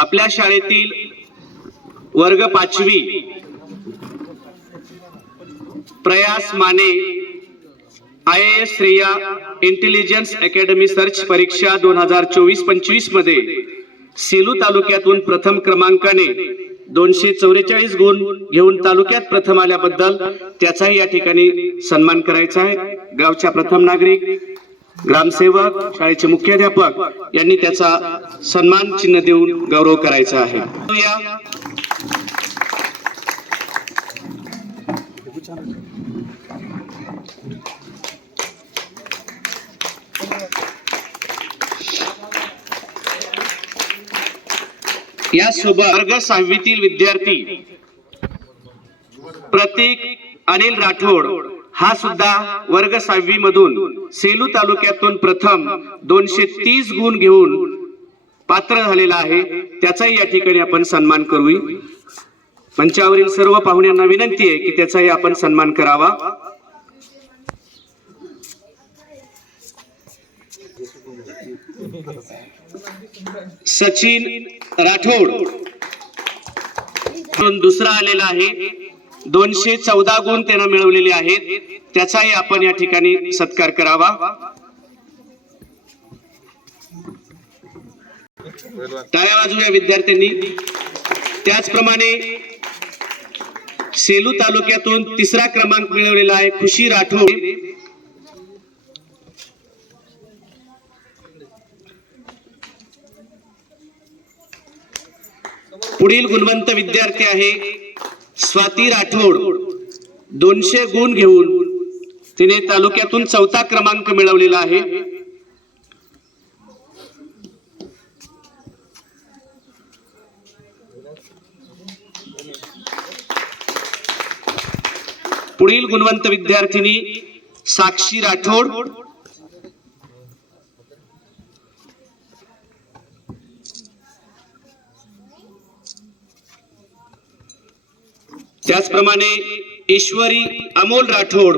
आपल्या शाळेतील वर्ग पाचवी Prayas Mane I S Shreya intelligence academy search परीक्षा दोन हजार चोवीस पंचवीसमध्ये सेलू तालुक्यातून प्रथम क्रमांकाने दोनशे चौवेचाळीस गुण घेऊन तालुक्यात प्रथम आल्याबद्दल त्याचाही या ठिकाणी सन्मान करायचा आहे. गावच्या प्रथम नागरिक ग्रामसेवक शाळेचे मुख्याध्यापक यांनी त्याचा सन्मान चिन्ह देऊन गौरव करायचा आहे. या. यासोबत वर्ग सहावीतील विद्यार्थी प्रतीक अनिल राठोड हा सुद्धा वर्ग सहावी मधून सेलू तालुक्यातून प्रथम दोनशे तीस गुण घेऊन पात्र झालेला आहे. त्याचाही या ठिकाणी आपण सन्मान करू मंचावरील सर्व पाहुण्यांना विनंती आहे की त्याचाही आपण सन्मान करावा. सचिन राठोड दुसरा आलेला आहे. दोनशे चौदा गुण त्यानं मिळवलेले आहेत. त्याचाही आपण या ठिकाणी सत्कार करावा. टाळ्या वाजवूया विद्यार्थ्यांनी. त्याचप्रमाणे सेलू तालुक्यातून तिसरा क्रमांक मिळवलेला आहे खुशी राठोड. पुढील गुणवंत विद्यार्थी आहे स्वाती राठोड दोनशे गुण घेऊन तिने तालुक्यातून चौथा क्रमांक मिळवलेला आहे. पुढील गुणवंत विद्यार्थिनी साक्षी राठोड त्याचप्रमाणे ईश्वरी अमोल राठोड.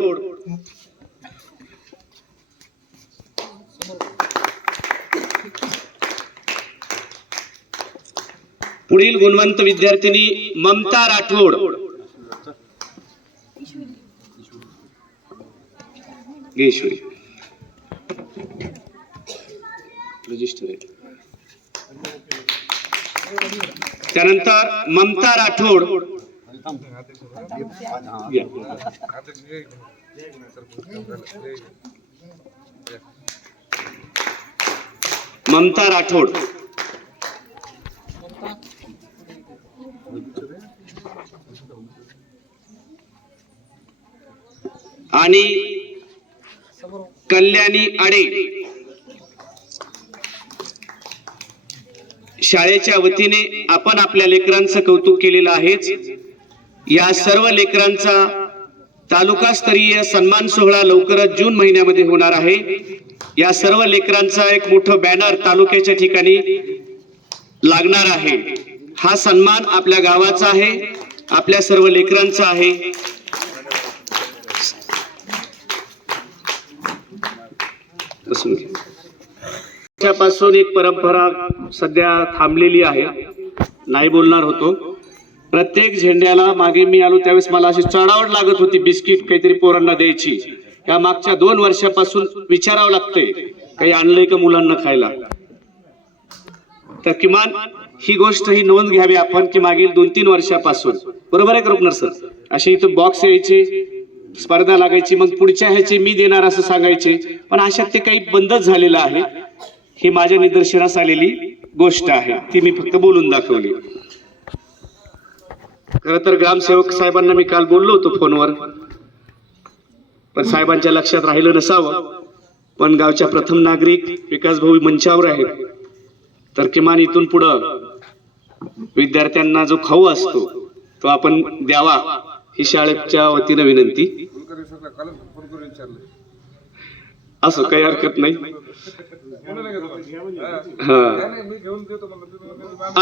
पुढील गुणवंत विद्यार्थिनी ममता राठोड. ईश्वरी. त्यानंतर ममता राठोड. ममता राठोड. आणि कल्याणी आडे. शाळेच्या वतीने आपण आपल्या लेकरांचं कौतुक केलेलं आहेच. या सर्व लेकरांचा तालुकास्तरीय सन्मान सोहळा लवकरच जून महिन्यामध्ये होणार आहे. या सर्व लेकरांचा एक मोठं बॅनर तालुक्याच्या ठिकाणी लागणार आहे. हा सन्मान आपल्या गावाचा आहे आपल्या सर्व लेकरांचा आहे. पासून एक परंपरा सध्या थांबलेली आहे. नाही बोलणार होतो. प्रत्येक झेंड्याला मागे मी आलो त्यावेळेस मला अशी चढावड लागत होती बिस्किट काहीतरी पोरांना द्यायची. या मागच्या दोन वर्षापासून विचारावं लागतंय काही आणलंय का मुलांना खायला? तर किमान ही गोष्ट ही नोंद घ्यावी आपण की मागील दोन तीन वर्षापासून. बरोबर आहे करुपनर सर? असे इथं बॉक्स यायचे स्पर्धा लागायची मग पुढच्या ह्याचे मी देणार असं सांगायचे. पण अशात ते काही बंदच झालेलं आहे. ही माझ्या निदर्शनास आलेली गोष्ट आहे. ती मी फक्त बोलून दाखवली. खर तर ग्रामसेवक साहेबांना मी काल बोललो होतो फोनवर. पण साहेबांच्या लक्षात राहिलं नसावं. पण गावच्या प्रथम नागरिक विकास भाऊ मंचावर आहेत. तर किमान इथून पुढं विद्यार्थ्यांना जो खाऊ असतो तो आपण द्यावा ही शाळेच्या वतीनं विनंती. असं असो काही हरकत नाही. हा.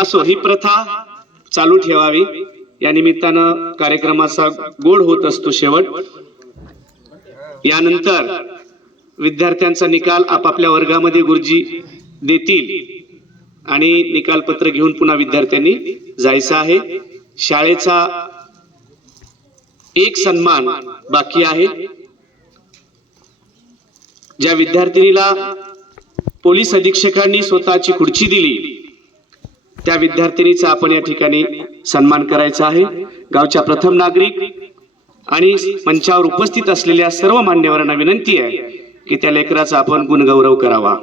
असो ही प्रथा चालू ठेवावी. या निमित्तानं कार्यक्रमाचा गोड होत असतो शेवट. यानंतर विद्यार्थ्यांचा निकाल आपापल्या वर्गामध्ये गुरुजी देतील आणि निकालपत्र घेऊन पुन्हा विद्यार्थ्यांनी जायचं आहे. शाळेचा एक सन्मान बाकी आहे. ज्या विद्यार्थिनीला पोलीस अधीक्षकांनी स्वतःची खुर्ची दिली त्या विद्यार्थिनीचा आपण या ठिकाणी सन्मान करायचा आहे. गावच्या प्रथम नागरिक आणि मंचावर उपस्थित असलेल्या सर्व मान्यवरांना विनंती आहे की त्या लेकराचा आपण गुणगौरव करावा.